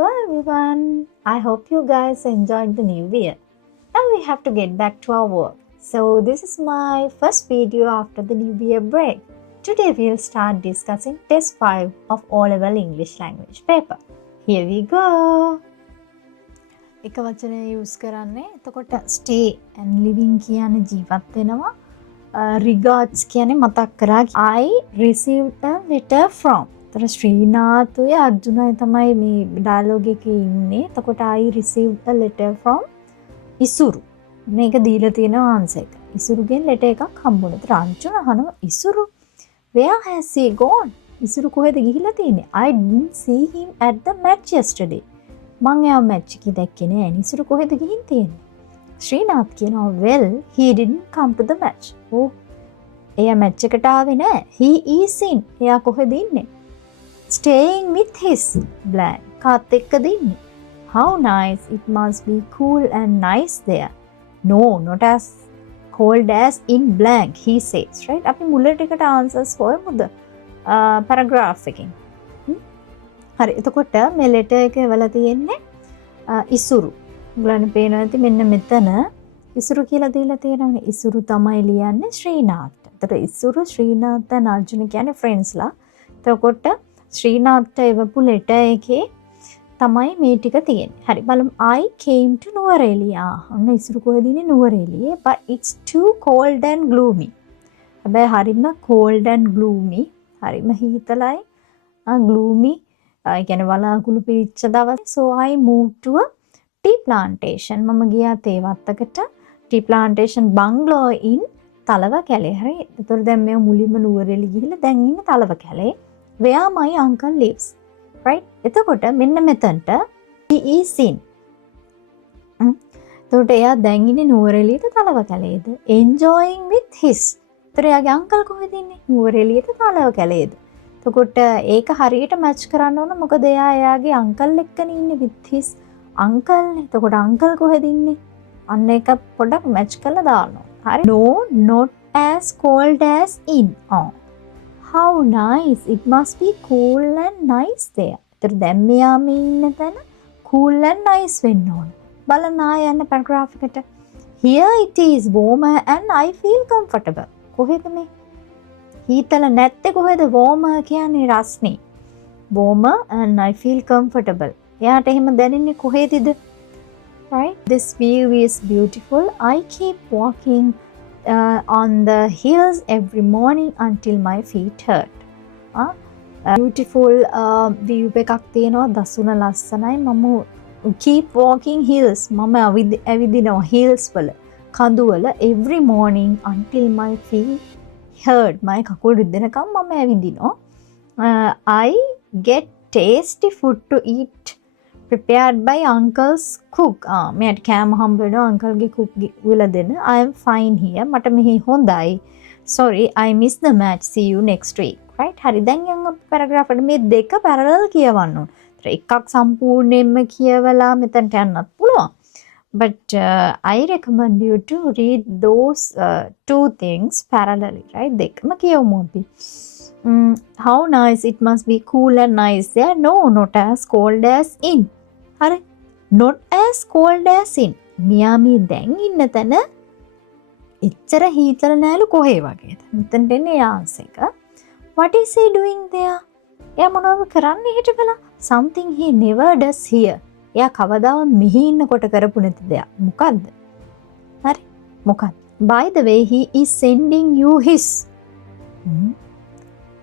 Hello everyone. I hope you guys enjoyed the new year. Now we have to get back to our work. So this is my first video after the new year break. Today we'll start discussing test 5 of O-level English language paper. Here we go. එක වචනය use කරන්නේ එතකොට stay and living කියන ජීවත් වෙනවා. Regards කියන්නේ මතක් කරා I received a letter from. තර ශ්‍රීනාතුය අර්ජුනයි තමයි මේ ඩයලොග් එකේ ඉන්නේ. එතකොට I received a letter from ඉසුරු. මේක දීලා තියෙන ආන්සර් එක. ඉසුරුගෙන් ලෙටර් එකක් හම්බුණා. ඒතර අර්ජුන අහනවා ඉසුරු where has he gone? ඉසුරු කොහෙද ගිහිල්ලා තියෙන්නේ? I didn't see him at the match yesterday. මං එයා මැච් එකේ දැක්කේ නෑ. ඉසුරු කොහෙද ගිහින් තියෙන්නේ? ශ්‍රීනාත් කියනවා well he didn't come to the match. Oh එයා මැච් එකට ආවේ නෑ. He is in. එයා කොහෙද ඉන්නේ? Staying with his blank. කාත් එක්කද ඉන්නේ? How nice it must be cool and nice there. No, not as cold as in blank, he says. Right? අපි මුලට එකට answers හොයමුද? paragraph එකකින්. හරි. එතකොට මේ letter එක වල තියෙන්නේ ඉසුරු. උගලන්න පේනවා ඇති මෙන්න මෙතන ඉසුරු කියලා දීලා තියෙනවානේ. ඉසුරු තමයි ලියන්නේ ශ්‍රීනාත්. එතකොට ඉසුරු ශ්‍රීනාත් and අර්ජුන කියන්නේ friends ලා. එතකොට ශ්‍රීනාත් එවපු letter එකේ තමයි මේ ටික තියෙන්නේ. හරි බලමු. I came to Nuwara. ඔන්න ඉසුරු කොහෙද ඉන්නේ? Nuwara. But it's too cold and gloomy. හැබැයි හරිම cold and gloomy. හරිම හීතලයි. gloomy. I කියන්නේ වලාකුළු පිච්ච දවස්. So I moved to a tea plantation. මම ගියා තේ වත්තකට. tea plantation bungalow in තලව කැලේ. හරි. ඒතර දැන් මේ මුලින්ම නුවරඑළි ගිහිල්ලා දැන් ඉන්නේ තලව කැලේ. Where my uncle lives. Right? එතකොට මෙන්න මෙතනට he is in. එතකොට එයා දැන් ඉන්නේ නුවරඑළියද තලව කැලේද? Enjoying with his. ඒතර එයාගේ අංකල් කොහෙද ඉන්නේ? නුවරඑළියද තලව කැලේද? එතකොට ඒක හරියට මැච් කරන්න ඕන. මොකද එයාගේ අංකල් එක්කනේ ඉන්නේ with his uncle නේ. එතකොට අංකල් කොහෙද ඉන්නේ? අන්න ඒක පොඩක් මැච් කරලා දානවා. හරි. No, not as cold as in. How nice. It must be cool and nice there. ඒතර දැන් මෙයා මේ ඉන්න තැන cool and nice වෙන්න ඕන. බලන්න ආය යන්න paragraph එකට. Here it is warmer and I feel comfortable. කොහෙද මේ? හීතල නැත්තේ කොහෙද? warmer කියන්නේ රස්නේ. warmer and I feel comfortable. එයාට එහෙම දැනෙන්නේ කොහෙදද? Right? This view is beautiful. I keep walking on the hills every morning until my feet hurt. Beautiful view එකක් තියෙනවා. දසුන ලස්සනයි. මම keep walking hills. මම ඇවිදිනවා hills වල. කඳු වල every morning until my feet hurt. මම කකුල් රිදෙනකම් මම ඇවිදිනවා. I get tasty food to eat prepared by uncle's cook. මෙයාට කෑම හම්බ වෙනවා අංකල්ගේ cook විල දෙන. I am fine here. මට මෙහි හොඳයි. Sorry, I missed the match. See you next week. Right? හරි දැන් යන්න paragraph එකට මේ දෙක parallel කියවන්න ඕන. එකක් සම්පූර්ණයෙන්ම කියවලා මෙතනට යන්නත් පුළුවන්. But I recommend you to read those two things parallelly. Right? දෙකම කියවමු අපි. How nice it must be cool and nice there. No, not as cold as in. හරි. Not as cold as in. මියාමි දැන් ඉන්න තැන එච්චර හීතල නෑලු කොහේ වගේද? මෙතනට එන්නේ ආන්සර් එක. What is he doing there? එයා මොනවද කරන්නේ හිටපලා? Something he never does here. එයා කවදාවත් මෙහි ඉන්නකොට කරපු නැති දෙයක්. මොකද්ද? හරි. මොකක්ද? By the way, he is sending you his.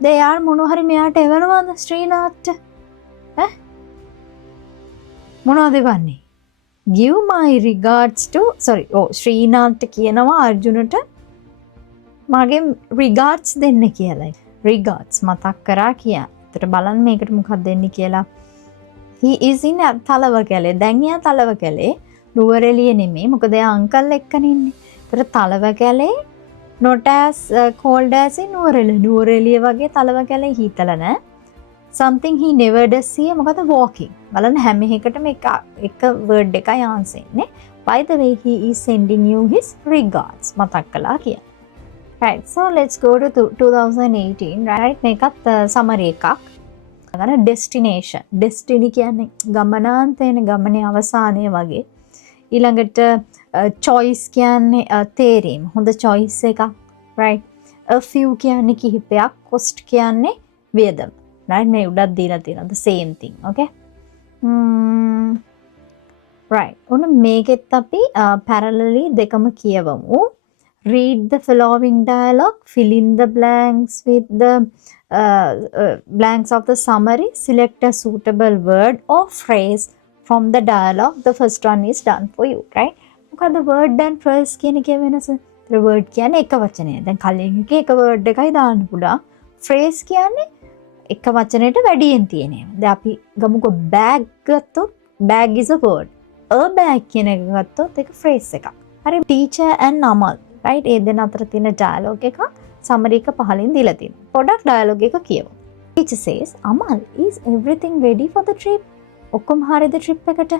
They are මොනවා හරි මෙයාට එවනවාද ශ්‍රීනාත්? මොනවද එවන්නේ? Give my regards to Srinath කියනවා අර්ජුනට මගේ regards දෙන්න කියලා. regards මතක් කරා කියා. ඒතර බලන්න මේකට මොකක්ද දෙන්නේ කියලා. He is in තලව කැලේ. දැන් එයා තලව කැලේ. නුවරඑළිය නෙමෙයි. මොකද එයා අංකල් එක්කනේ ඉන්නේ. ඒතර තලව කැලේ not as cold as in Nuwara Eliya වගේ තලව කැලේ හීතල නෑ. Something he never does here. මොකද walking. බලන්න හැම එකටම එක word එකයි answer එන්නේ. By the way, he is sending you his regards. මතක් කළා කියලා. Right, so let's go to 2018. Right, මේකත් summary එකක්. ගන්න destination. destiny කියන්නේ ගමනාන්තයනේ ගමනේ අවසානය වගේ. ඊළඟට choice කියන්නේ තේරීම. හොඳ choice එකක්. right? a few කියන්නේ කිහිපයක්. cost කියන්නේ වියදම. right? මේ උඩක් දීලා තියෙනවා. the same thing. okay? right. ඔන්න මේකෙත් අපි parallelly දෙකම කියවමු. Read the following dialogue. Fill in the blanks with the blanks of the summary. Select a suitable word or phrase from the dialogue. The first one is done for you. right? මොකද word and phrase කියන එකේ වෙනස? the word කියන්නේ එක වචනය. දැන් කලින් එකේ එක word එකයි දාන්න පුළුවන්. phrase කියන්නේ එක වචනයට වැඩියෙන් තියෙන ඒවා. දැන් අපි ගමුකෝ bag ගත්තොත් bag is a word. a bag කියන එක ගත්තොත් ඒක phrase එකක්. හරි teacher and Amal. right? ඒ දෙන්න අතර තියෙන dialogue එක summary එක පහලින් දීලා තියෙනවා. පොඩක් dialogue එක කියමු. Teacher says, Amal, is everything ready for the trip? ඔක්කොම හරිද trip එකට?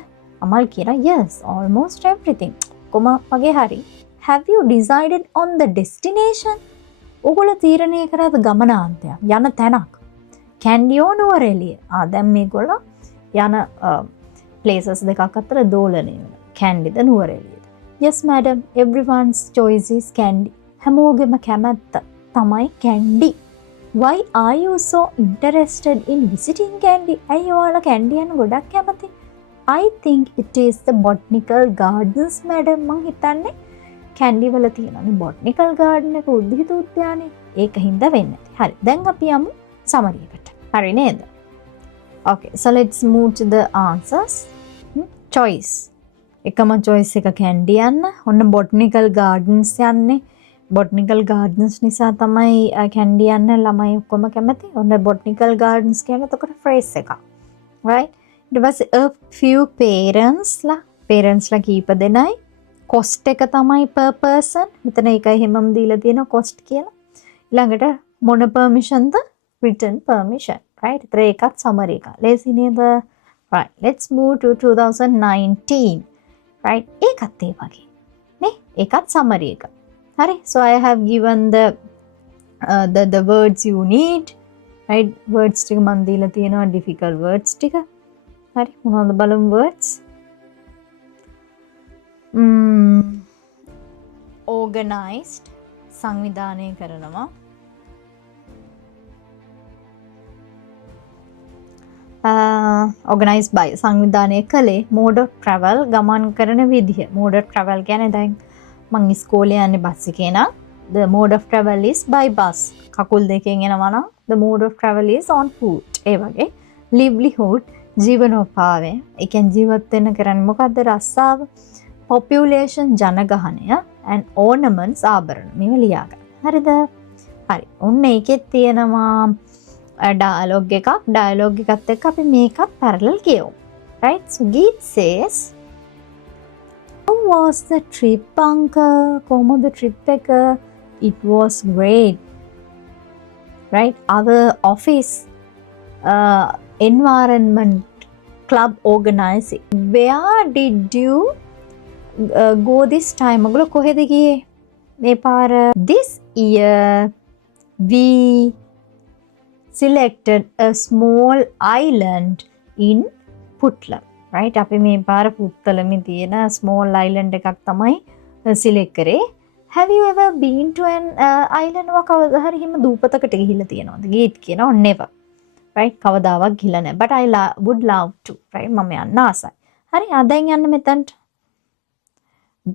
Amal කියනවා, yes, almost everything. ඔක්කොම වගේ හරි. Have you decided on the destination? ඔගොල්ලෝ තීරණය කරාද ගමනාන්තය යන තැනක්? Kandy or Nuwara Eliya? දැන් මේගොල්ලෝ යන places දෙකක් අතර දෝලණය වෙනවා. Kandy ද Nuwara Eliya? Yes, madam. Everyone's choice is Kandy. හැමෝගෙම කැමැත්ත තමයි Kandy. Why are you so interested in visiting Kandy? ඇයි ඔයාලා Kandy යන ගොඩක් කැමති? I think it is the botanical gardens, madam. මං හිතන්නේ Kandy වල තියෙනනේ botanical garden එක උද්භිද උද්‍යානය. ඒක හින්දා වෙන්නේ. හරි. දැන් අපි යමු summary එකට. හරි නේද? Okay, so let's move to the answers. Choice. එකම choice එක Kandy යන්න. ඔන්න botanical gardens යන්නේ. botanical gardens නිසා තමයි Kandy යන්න ළමයි ඔක්කොම කැමති. ඔන්න botanical gardens කියන්නේ එතකොට phrase එකක්. right? ඊට පස්සේ a few parents ලා කීප දෙනයි. cost එක තමයි per person. මෙතන එකයි හැමම දීලා තියෙනවා cost කියලා. ඊළඟට මොන permission ද? written permission. right? ඒතර ඒකත් summary එක. ලේසි නේද? right. Let's move to 2019. right? ඒකත් ඒ වගේ. නේ? ඒකත් summary එක. හරි? So I have given the words you need. right? words ටික මන් දීලා තියෙනවා difficult words ටික. හරි? මොනවද බලමු words? organized සංවිධානය කරනවා. organized by සංවිධානය කළේ. mode of travel ගමන් කරන විදිහ. mode of travel කියන්නේ දැන් මං ඉස්කෝලේ යන්නේ බස් එකේ නම් the mode of travel is by bus. කකුල් දෙකෙන් එනවා නම් the mode of travel is on foot. ඒ වගේ livelihood ජීවනෝපාය. ඒ කියන්නේ ජීවත් වෙන්න කරන්නේ මොකද්ද? රස්සාව. population ජනගහනය and ornaments ආභරණ. මේව ලියා ගන්න. හරිද? හරි. ඔන්න ඒකෙත් තියෙනවා dialogue එකක්. dialogue එකත් එක්ක අපි මේකත් parallel කියමු. right? so Geet says, how was the trip, uncle? කොහොමද trip එක? It was great. right? our office environment club organizing. Where did you go this time? ඔගොල්ලෝ කොහෙද ගියේ මේ පාර? This year we selected a small island in Putlam. right? අපි මේ පාර පුත්තලමේ තියෙන small island එකක් තමයි select කරේ. Have you ever been to an island? කවදා හරි හිම දූපතකට ගිහිල්ලා තියෙනවද? ගීත් කියනවා never. right? කවදාවත් ගිහිල්ලා නැහැ. but I would love to. right? මම යන්න ආසයි. හරි, දැන් යන්න මෙතනට.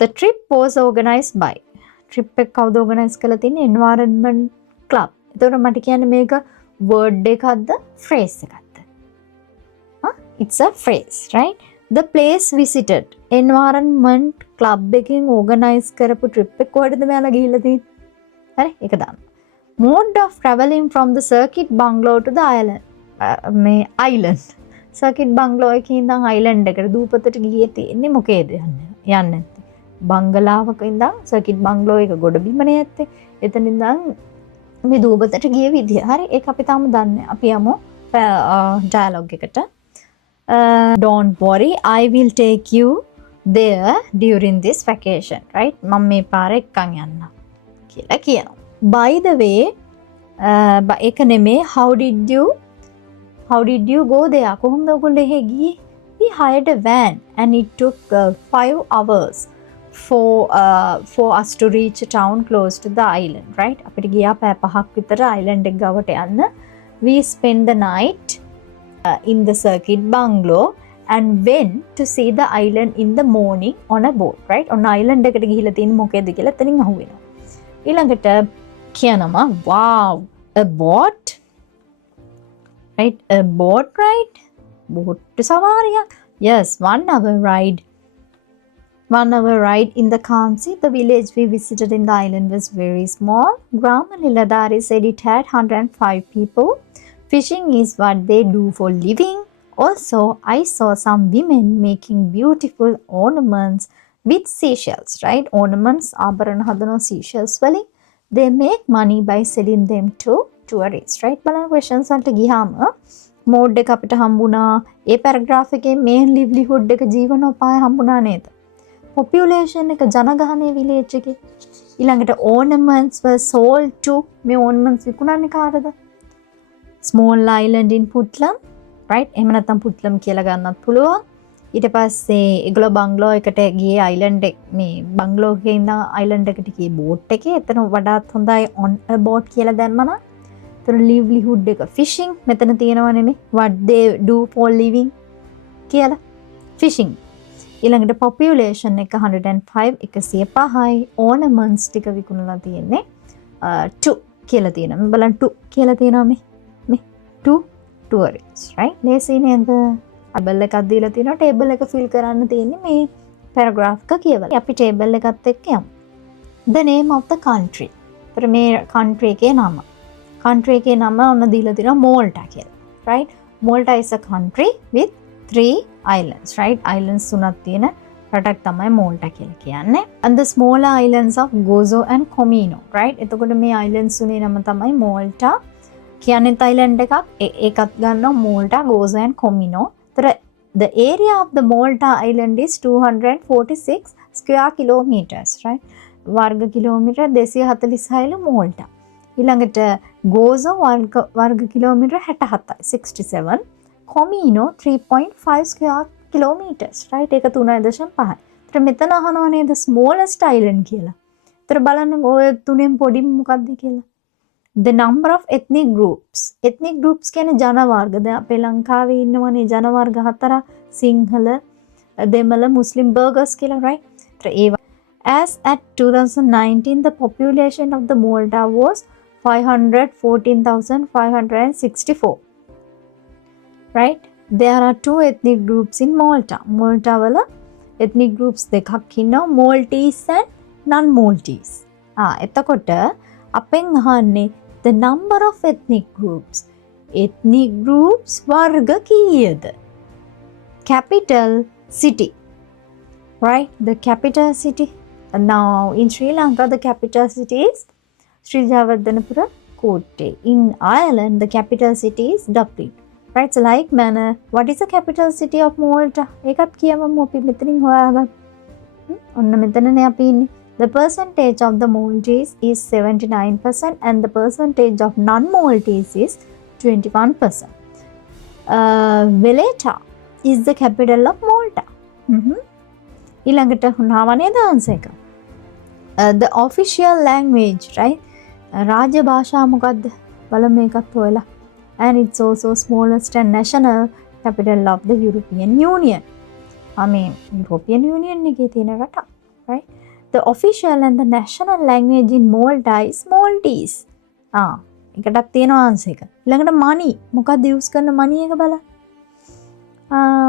The trip was organized by. trip එක කවුද organize කරලා තින්නේ? environment club. එතකොට මට කියන්නේ මේක word එකක්ද phrase එකක්ද? It's a phrase, right? The place visited. environment club එකෙන් organize කරපු trip එක කොහෙද මෙයාලා ගිහිල්ලා තියෙන්නේ? හරි, ඒක දාන්න. Mode of traveling from the circuit bungalow to the island. මේ island. circuit bungalow එකේ ඉඳන් island එකට දූපතට ගියේ තියෙන්නේ මොකේද යන්නේ නැත්තේ. බංගලාවක ඉඳන් circuit bungalow එක ගොඩ බිමනේ ඇත්තේ. එතන ඉඳන් මේ දූපතට ගිය විදිය. හරි, ඒක අපි තාම දන්නේ. අපි යමු dialogue එකට. Don't worry, I will take you there during this vacation. right? මම මේ පාර එක්කන් යන්න කියලා කියනවා. By the way, ඒක නෙමේ how did you How did you go there? කොහොමද ඔයගොල්ලෝ එහෙ ගියේ? We hired a van and it took 5 hours for us to reach a town close to the island, right? අපිට ගියා පැය 5ක් විතර island එක ගාවට යන්න. We spent the night in the circuit bungalow and went to see the island in the morning on a boat, right? on island එකට ගිහිල්ලා තියෙන මොකේද කියලා එතනින් අහුවෙනවා. ඊළඟට කියනවා wow, a boat, right? A boat ride, boat සවාරියක්. Yes, 1 hour ride. 1 hour ride in the Kamsi. The village we visited in the island was very small. Grama Niladhari said it had 105 people. Fishing is what they do for living. Also, I saw some women making beautiful ornaments with seashells, right? Ornaments, ආභරණ හදන seashells වලින්. They make money by selling them to tourists, right? බලන්න questions වලට ගියාම mode එක අපිට හම්බුණා. ඒ paragraph එකේ main livelihood එක ජීවනෝපාය හම්බුණා නේද? Population එක ජනගහනය village එකේ. ඊළඟට ornaments were sold to, මේ ornaments විකුණන්නේ කාටද? Small island in Putlam, right? එහෙම නැත්නම් පුත්ලම් කියලා ගන්නත් පුළුවන්. ඊට පස්සේ ඒගොල්ලෝ බංගලෝ එකට ගියේ island එක, මේ බංගලෝ එකේ ඉඳන් island එකට ගියේ boat එකේ. එතන වඩාත් හොඳයි on a boat කියලා දැම්මම. එතන livelihood එක fishing මෙතන තියෙනව නෙමෙයි. What they do for living කියලා fishing. ඊළඟට population එක 105 105යි. ornaments ටික විකුණලා තියෙන්නේ 2 කියලා තියෙනවා. මේ බලන්න 2 කියලා තියෙනවා මේ 2 tourists, right? ලේසි නේද? ටේබල් එකක් දීලා තියෙනවා. ටේබල් එක fill කරන්න තියෙන්නේ මේ paragraph එක කියවලා. අපි ටේබල් එකත් එක්ක යමු. The name of the country. ඒතර මේ country එකේ නම. country එකේ නම ඔන්න දීලා තියෙනවා Malta කියලා. right? Malta is a country with 3 islands, right? islands තුනක් තියෙන රටක් තමයි Malta කියලා කියන්නේ. And the smaller islands of Gozo and Comino, right? එතකොට මේ islands තුනේ නම තමයි Malta. කියන්නේ island එකක්. ඒකත් ගන්නවා Malta, Gozo and Comino. The area of the Malta island is 246 square kilometers, right? වර්ග කිලෝමීටර් 246යිලු Malta. ඊළඟට Gozo වර්ග කිලෝමීටර් 67යි 67. Comino 3.5 square kilometers, right? ඒක 3.5යි. ඒතර මෙතන අහනවා නේද smallest island කියලා. ඒතර බලන්න ඔය තුනෙන් පොඩිම මොකක්ද කියලා. The number of ethnic groups. Ethnic groups කියන්නේ ජන වර්ග. දැන් අපේ ලංකාවේ ඉන්නවනේ ජන වර්ග 4 සිංහල, දෙමළ, මුස්ලිම්, බර්ගර්ස් කියලා, right? As at 2019 the population of the Malta was 514,564. Right? There are 2 ethnic groups in Malta. Malta වල ethnic groups දෙකක් ඉන්නවා, Maltese and non-Maltese. එතකොට අපෙන් අහන්නේ the number of ethnic groups. Ethnic groups වර්ග කීයද? Capital city. Right? The capital city. Now in Sri Lanka the capital city is Sri Javadanapura Kotte. In Ireland the capital city is Dublin. Right? So like manner, what is the capital city of Malta? ඒකත් කියවමු අපි මෙතනින් හොයාගන්න. ඔන්න මෙතනනේ අපි ඉන්නේ. The percentage of the Maltese is 79% and the percentage of non-Maltese is 21%. Valletta is the capital of Malta. ඊළඟට හුණාවනේ දාන්ස එක. The official language, right? රාජ්‍ය භාෂා මොකක්ද? බලමු මේකත් හොයලා. And it's also smallest and national capital of the European Union. European Union එකේ තියෙන රට, right? The official and the national language in Malta is Maltese. එකටක් තියෙනවා ආන්සර් එක. ඊළඟට money. මොකක්ද use කරන money එක බලන්න.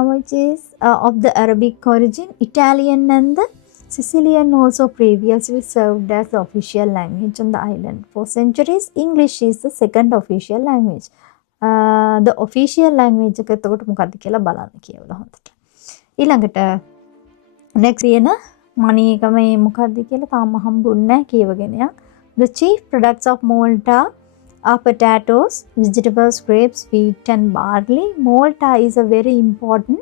Which is of the Arabic origin. Italian and the Sicilian also previously served as the official language on the island. For centuries, English is the second official language. The official language එක එතකොට මොකක්ද කියලා බලන්න කියවලා හොඳට. ඊළඟට next කියන money එක මේ මොකක්ද කියලා තාම හම්බුන්නේ නැහැ කියවගෙන යන්න. The chief products of Malta are potatoes, vegetables, grapes, wheat and barley. Malta is a very important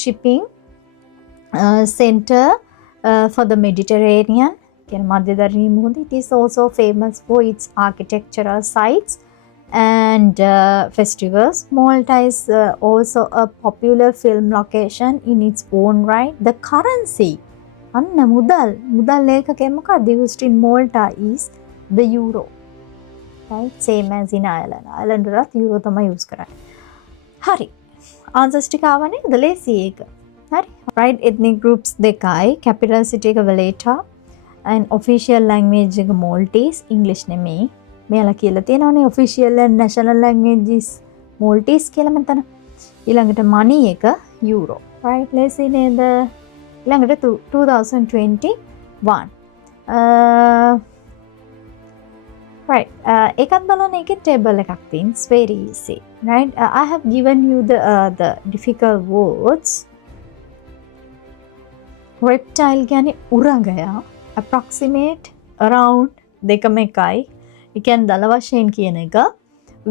shipping center for the Mediterranean. It is also famous for its architectural sites and festivals. Malta is also a popular film location in its own right. The currency, අන්න මුදල් ඒකකය මොකක්ද used in Malta is the euro, right? Same as in Ireland. Ireland වලත් euro තමයි use කරන්නේ. හරි. answers ටික ආවනේ ද ලේසි ඒක. හරි. right, ethnic groups දෙකයි. capital city එක Valletta and official language එක Maltese, English නෙමෙයි. මෙයාලා කියලා තියෙනවානේ official and national languages Maltese කියලා මෙතන. ඊළඟට money එක euro. right, ලේසි නේද? ඊළඟට 2021 right, එකත් බලන්න ඒකේ table එකක් තියෙන. It's very easy, right? I have given you the difficult words. reptile කියන්නේ උරගයා, approximate, around දෙකම එකයි. ඒ කියන්නේ දල වශයෙන් කියන එක.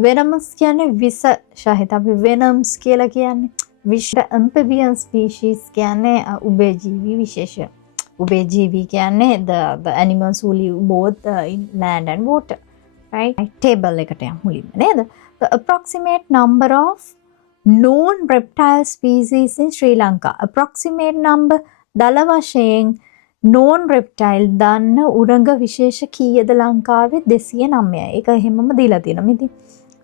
venomous කියන්නේ විස සහිත. අපි venoms කියලා කියන්නේ විෂ. amphibian species කියන්නේ උභයජීවී විශේෂ. උභයජීවී කියන්නේ the animals who live both in land and water, right? table එකට යමු මුලින්ම නේද? The approximate number of known reptile species in Sri Lanka. approximate number දල වශයෙන් known reptile දන්න උරග විශේෂ කීයද ලංකාවේ? 209යි. ඒක එහෙමම දීලා තියෙනවා. ඉතින්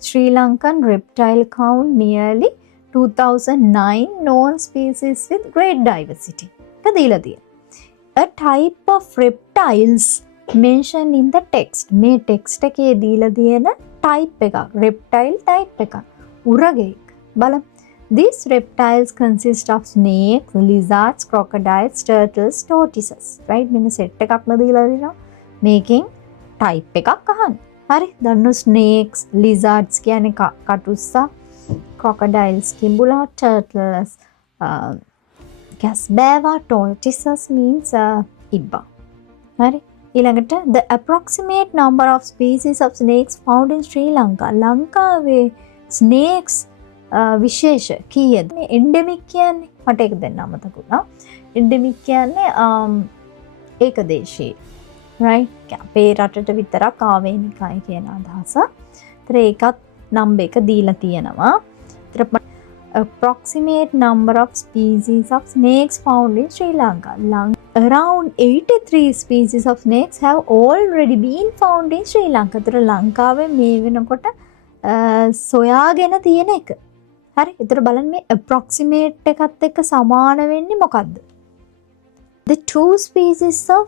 Sri Lankan reptile count nearly 2009 known species with great diversity. ඒක දීලා තියෙනවා. A type of reptiles mentioned in the text. මේ text එකේ දීලා තියෙන type එකක්. reptile type එකක්. උරගෙක්. බලමු. These reptiles consist of snakes, lizards, crocodiles, turtles, tortoises. Right? මෙන්න set එකක්ම දීලා දෙනවා. මේකෙන් type එකක් අහන්න. හරි. දන්නු snakes, lizards කියන්නේ කටුස්සා, crocodiles කිඹුලා, turtles කැස්බෑවා, tortoises means ඉබ්බා. හරි. ඊළඟට the approximate number of species of snakes found in Sri Lanka. ලංකාවේ snakes විශේෂ කීයද? endemic කියන්නේ මට ඒක දෙන්න අමතක වුණා. endemic කියන්නේ ඒකදේශී, right? අපේ රටට විතරක් ආවේනිකයි කියන අදහස. ඒතර ඒකත් number එක දීලා තියෙනවා. ඒතර approximate number of species of snakes found in Sri Lanka. Around 83 species of snakes have already been found in Sri Lanka. ඒතර ලංකාවේ මේ වෙනකොට සොයාගෙන තියෙන එක. හරි. ඒතර බලන්න මේ approximate එකත් එක්ක සමාන වෙන්නේ මොකද්ද? The two species of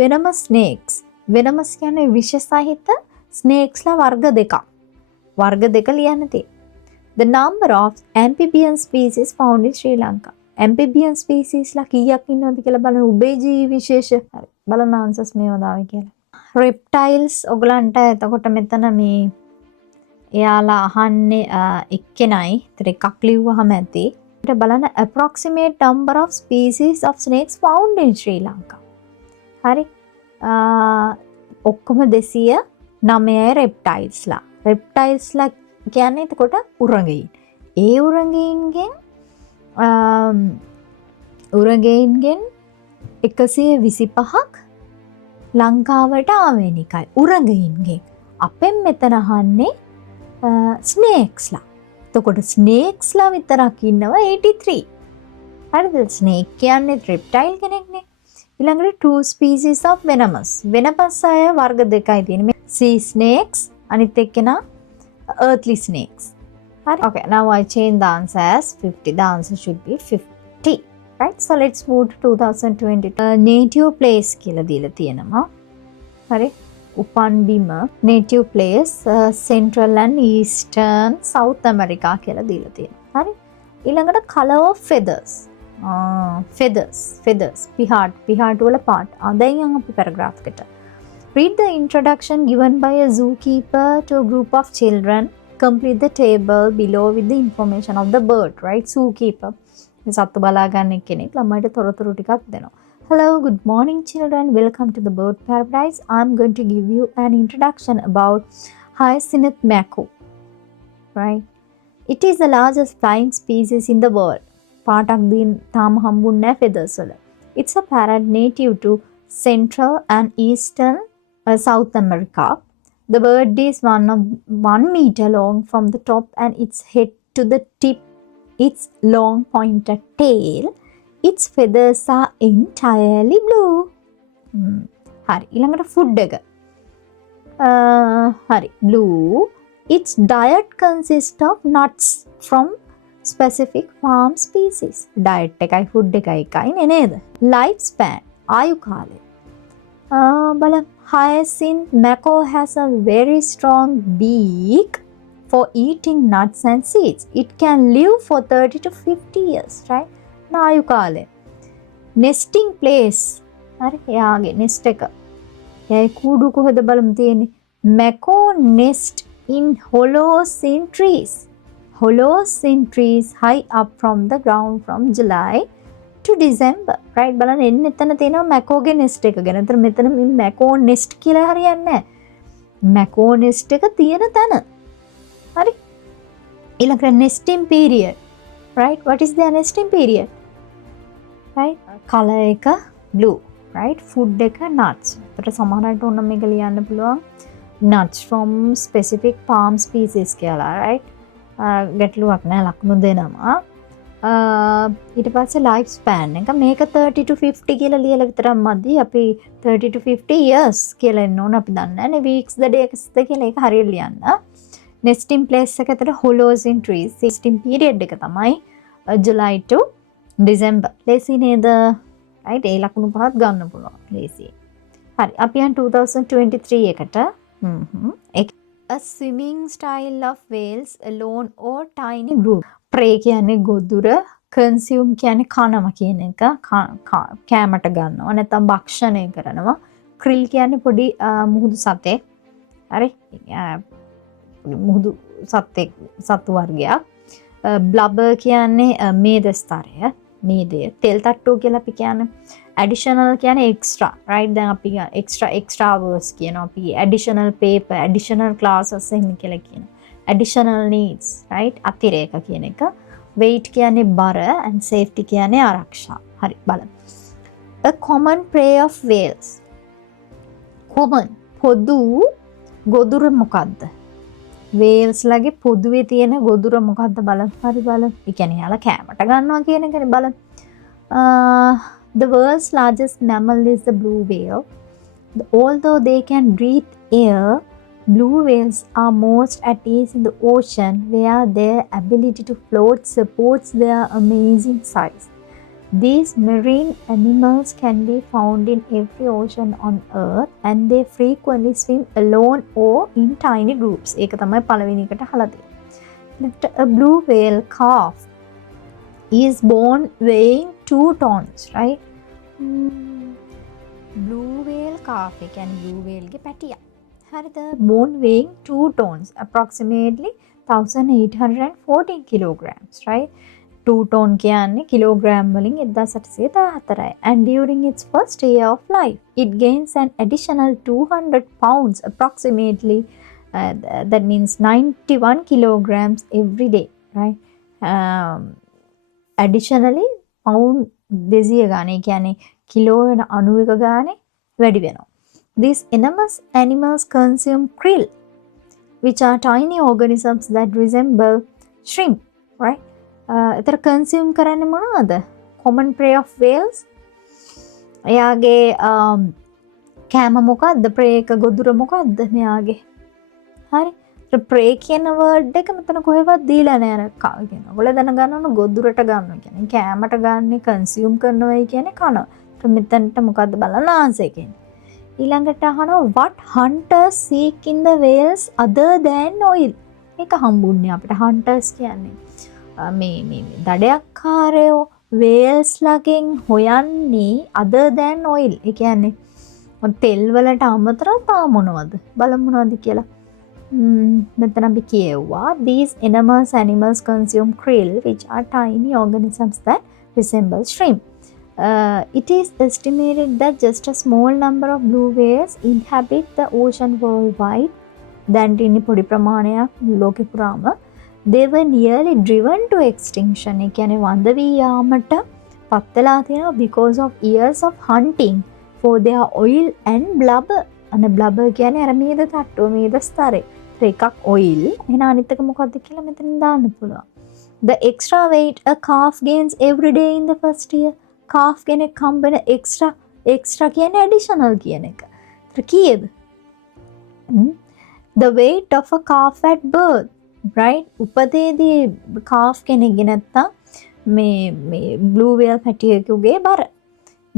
venomous snakes. venomous කියන්නේ විෂ සහිත snakes ලා වර්ග දෙකක්. වර්ග දෙක ලියන්න තියෙනවා. The number of amphibian species found in Sri Lanka. amphibian species ලා කීයක් ඉන්නවද කියලා බලන්න. උභයජීවී විශේෂ. හරි. බලන්න answers මේවා දාවේ කියලා. reptiles ඔයගලන්ට එතකොට මෙතන මේ එයාලා අහන්නේ එක්කෙනයි. ඒතර එකක් ලිව්වහම ඇති. ඊට බලන්න approximate number of species of snakes found in Sri Lanka. හරි. ඔක්කොම 209 reptiles ලා. reptiles ලා කියන්නේ එතකොට උරගයින්. ඒ උරගයින්ගෙන් 125ක් ලංකාවට ආවේනිකයි. උරගයින්ගෙන්. අපෙන් මෙතන අහන්නේ snakes ලා. එතකොට snakes ලා විතරක් ඉන්නවා 83. හරිද? snake කියන්නේ reptile කෙනෙක්නේ. ඊළඟට two species of venomous. venomous අය වර්ග දෙකයි තියෙන්නේ. sea snakes අනිත් එක්කෙනා earthly snakes. Right? Okay, now I change the answer as 50. The answer should be 50. Right? So let's move to 2020. Native place කියලා දීලා තියෙනවා. හරි. උපන් බිම native place Central and Eastern South America කියලා දීලා තියෙනවා. හරි. ඊළඟට color of feathers. feathers. පිහාට වල part. දැන් යන් අපි paragraph එකට. Read the introduction given by a zookeeper to a group of children. Complete the table below with the information of the bird, right? Zookeeper. සත්තු බලා ගන්න කෙනෙක් ළමයිට තොරතුරු ටිකක් දෙනවා. Hello, good morning children. Welcome to the bird paradise. I'm going to give you an introduction about hyacinth macaw. Right? It is the largest flying species in the world. පාටක් දින් තාම හම්බුන්නේ නැහැ feathers වල. It's a parrot native to Central and Eastern South America. The bird is 1 meter long from the top and its head to the tip, its long pointed tail. Its feathers are entirely blue. හරි ඊළඟට food එක. හරි blue. Its diet consists of nuts from specific farm species. Diet එකයි food එකයි එකයි නේද? Lifespan ආයු කාලය. බලන්න hyacinth macaw has a very strong beak for eating nuts and seeds. It can live for 30 to 50 years, right? ආයු කාලය. Nesting place. හරි එයාගේ nest එක. එයාගේ කූඩු කොහෙද බලමු තියෙන්නේ? Macaw nest in hollows in trees. Hollows in trees high up from the ground from July to December. Right? බලන්න එන්න එතන තියෙනවා macaw nest එක ගැන. ඒතර මෙතන මේ macaw nest කියලා හරියන්නේ නැහැ. macaw nest එක තියෙන තැන. හරි? ඊළඟට nesting period. Right? What is their nesting period? Right? color එක blue. Right? food එක nuts. ඒතර සමහරවිට ඕන මේක ලියන්න පුළුවන් nuts from specific palm species කියලා. Right? ගැටලුවක් නැහැ ලකුණු දෙනවා. ඊට පස්සේ life span එක මේක 30 to 50 කියලා ලියලා විතරක් මදි. අපි 30 to 50 years කියලා එන්න ඕන අපි දන්නේ නැහැ. weeks the days කියලා ඒක හරියට ලියන්න. nesting place එක ඇතර hollows in trees. nesting period එක තමයි July to December. ලේසි නේද? right ඒ ලකුණු පහක් ගන්න පුළුවන්. ලේසි. හරි අපි යන් 2023 එකට. A swimming style of whales alone or tiny group. Prey කියන්නේ ගොදුර, consume කියන්නේ කනවා කියන එක, කෑමට ගන්නවා නැත්නම් භක්ෂණය කරනවා. krill කියන්නේ පොඩි මුහුදු සතෙක්. හරි? මුහුදු සතෙක් සතු වර්ගයක්. blubber කියන්නේ මේදස්තරය, මේදය. තෙල් තට්ටුව කියලා අපි කියන්නේ. additional කියන්නේ extra, right? දැන් අපි extra hours කියනවා. අපි additional paper, additional classes එහෙම කියලා කියනවා. additional needs, right? අතිරේක කියන එක. weight කියන්නේ බර and safety කියන්නේ ආරක්ෂා. හරි බලන්න. A common prey of whales. common පොදු ගොදුර මොකද්ද? whales ලගේ පොදුවේ තියෙන ගොදුර මොකද්ද බලන්න. හරි බලන්න. ඒ කියන්නේ යාලා කෑමට ගන්නවා කියන එකනේ බලන්න. The world's largest mammal is the blue whale. Although they can breathe air, blue whales are most at ease in the ocean where their ability to float supports their amazing size. These marine animals can be found in every ocean on earth and they frequently swim alone or in tiny groups. ඒක තමයි පළවෙනි එකට අහලා තියෙන්නේ. A blue whale calf is born weighing 2 tons, right? Blue whale calf එක කියන්නේ blue whale ගේ පැටියා. හරිද? born weighing 2 tons, approximately 1814 kilograms, right? 2 ton කියන්නේ kilogram වලින් 1814යි. And during its first year of life, it gains an additional 200 pounds, approximately that means 91 kilograms every day, right? Additionally pound 200 ගානේ කියන්නේ කිලෝ 91 ගානේ වැඩි වෙනවා. These enormous animals consume krill, which are tiny organisms that resemble shrimp, right? ඒතර consume කරන්නේ මොනවද? Common prey of whales. එයාගේ කෑම මොකද්ද? prey එක ගොදුර මොකද්ද මෙයාගේ? හරි. prey කියන word එක මෙතන කොහෙවත් දීලා නැහැ අර කියන. ඔයගොල්ලෝ දැනගන්න ඕන ගොදුරට ගන්නවා කියන්නේ කෑමට ගන්න consume කරනවායි කියන්නේ කනවා. මෙතනට මොකද්ද බලන්න ආන්සර් කියන්නේ. ඊළඟට අහනවා what hunters seek in the whales other than oil. ඒක හම්බුන්නේ අපිට hunters කියන්නේ මේ දඩයක්කාරයෝ whales ලගෙන් හොයන්නේ other than oil. ඒ කියන්නේ තෙල් වලට අමතරව තා මොනවද? බලමු මොනවද කියලා. මෙතන අපි කියුවා these enormous animals consume krill, which are tiny organisms that resemble shrimp. It is estimated that just a small number of blue whales inhabit the ocean worldwide. දැන් ඉන්නේ පොඩි ප්‍රමාණයක් ලෝකෙ පුරාම. They were nearly driven to extinction. ඒ කියන්නේ වඳ වී යාමට පත් වෙලා තියෙනවා because of years of hunting for their oil and blubber. අන්න බ්ලබර් කියන්නේ අර මීද තට්ටුව මීද ස්තරේ. එකක් ඔයිල් එහෙනම් අනිත් එක මොකක්ද කියලා මෙතන දාන්න පුළුවන්. The extra weight a calf gains every day in the first year. calf කෙනෙක් හම්බෙන extra කියන්නේ additional කියන එක. ඒතර කීයද? The weight of a calf at birth, right? උපතේදී calf කෙනෙක්ගේ නැත්තම් මේ blue whale පැටියෙකුගේ බර.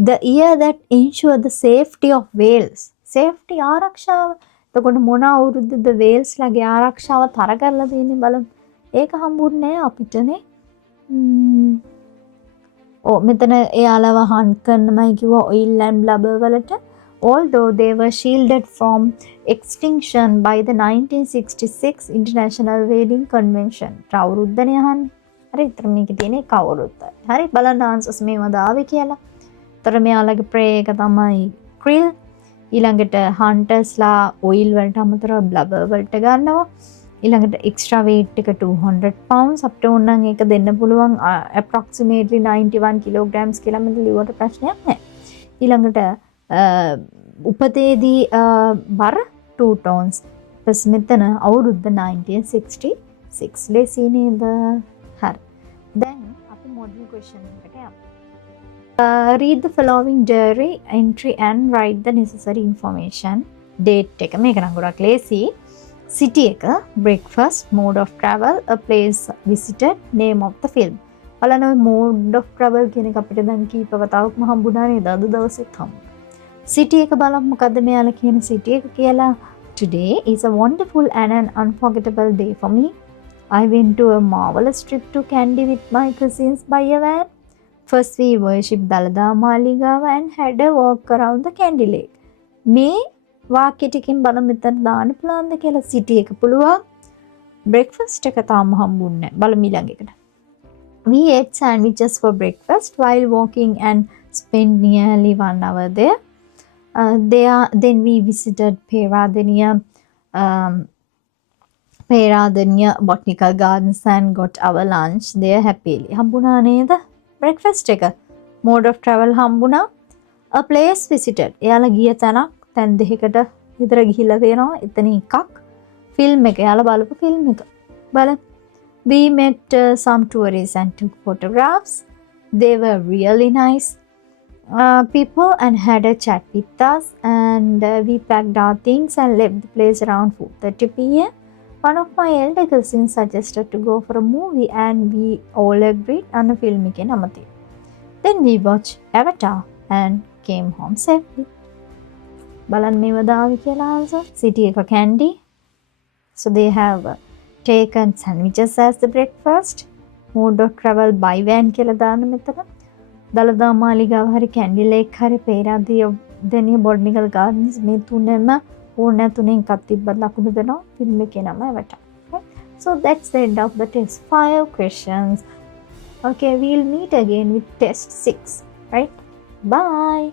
The year that ensure the safety of whales. safety ආරක්ෂාව. එතකොට මොන අවුරුද්දද whales ලගේ ආරක්ෂාව තර කරලා තියෙන්නේ බලමු. ඒක හම්බුන්නේ අපිටනේ. මෙතන එයාලව hunt කරනමයි කිව්වා oil and blubber වලට. Although they were shielded from extinction by the 1966 International Whaling Convention. අවුරුද්දනේ අහන්නේ. හරි ඉතින් මේකේ තියෙන එක අවුරුද්දයි. හරි බලන්න ආන්සර්ස් මේවද ආවේ කියලා. තර මෙයාලගේ ප්‍රේ එක තමයි krill. ඊළඟට hunters-ලා oil වලට අමතරව blubber වලට ගන්නවා. ඊළඟට extra weight එක 200 pounds අපිට ඕනනම් ඒක දෙන්න පුළුවන් approximately 91 kilograms කියලා මෙතන ලියුවට ප්‍රශ්නයක් නැහැ. ඊළඟට උපතේදී බර 2 tons. ඊපස් මෙතන අවුරුද්ද 1966 ලෙසි නේද? හරි. දැන් අපි model question එකට යමු. Read the following diary entry and write the necessary information. Date එක මේක නම් ගොඩක් ලේසි. City එක, breakfast, mode of travel, a place visited, name of the film. බලන්න ඔය mode of travel කියන එක අපිට දැන් කීප වතාවක්ම හම්බුණා නේද? අද දවසෙත් හම්බුණා. City එක බලමු මොකද්ද මෙයාලා කියන city එක කියලා. Today is a wonderful and an unforgettable day for me. I went to a marvelous trip to Kandy with my cousins by a van. First we worshipped Dalada Maligawa and had a walk around the Kandy Lake. මේ වාක්‍ය ටිකෙන් බලමු මෙතන දාන්න පුළුවන්ද කියලා. සිටි එක පුළුවන්. බ්‍රෙක්ෆාස්ට් එක තාම හම්බුන්නේ නැහැ. බලමු ඊළඟ එකට. We ate sandwiches for breakfast while walking and spent nearly 1 hour there. Then we visited Peradeniya Botanical Gardens and got our lunch there happily. හම්බුණා නේද? breakfast එක. mode of travel හම්බුණා. a place visited. එයාලා ගිය තැන් දෙකකට විතර ගිහිල්ලා තියෙනවා. එතන එකක්. film එක. එයාලා බලපු film එක. බලන්න. We met some tourists and took photographs. They were really nice people and had a chat with us, and we packed our things and left the place around 4:30 p.m. One of my elder cousins suggested to go for a movie and we all agreed on a film එක නමතේ. Then we watched Avatar and came home safely. බලන්න මේව දාවි කියලා answer. City එක Kandy. So they have taken sandwiches as the breakfast. Mode of travel by van කියලා දාන්න මෙතන. දලදා මාලිගාව හරි Kandy Lake හරි පේරාදෙනිය Botanical Gardens මේ තුනම ඕන තුනෙන් එකක් තිබ්බත් ලකුණු දෙනවා. ෆිල්ම් එකේ නම Avatar. Right? So that's the end of the test 5 questions. Okay, we'll meet again with test 6. Right? Bye.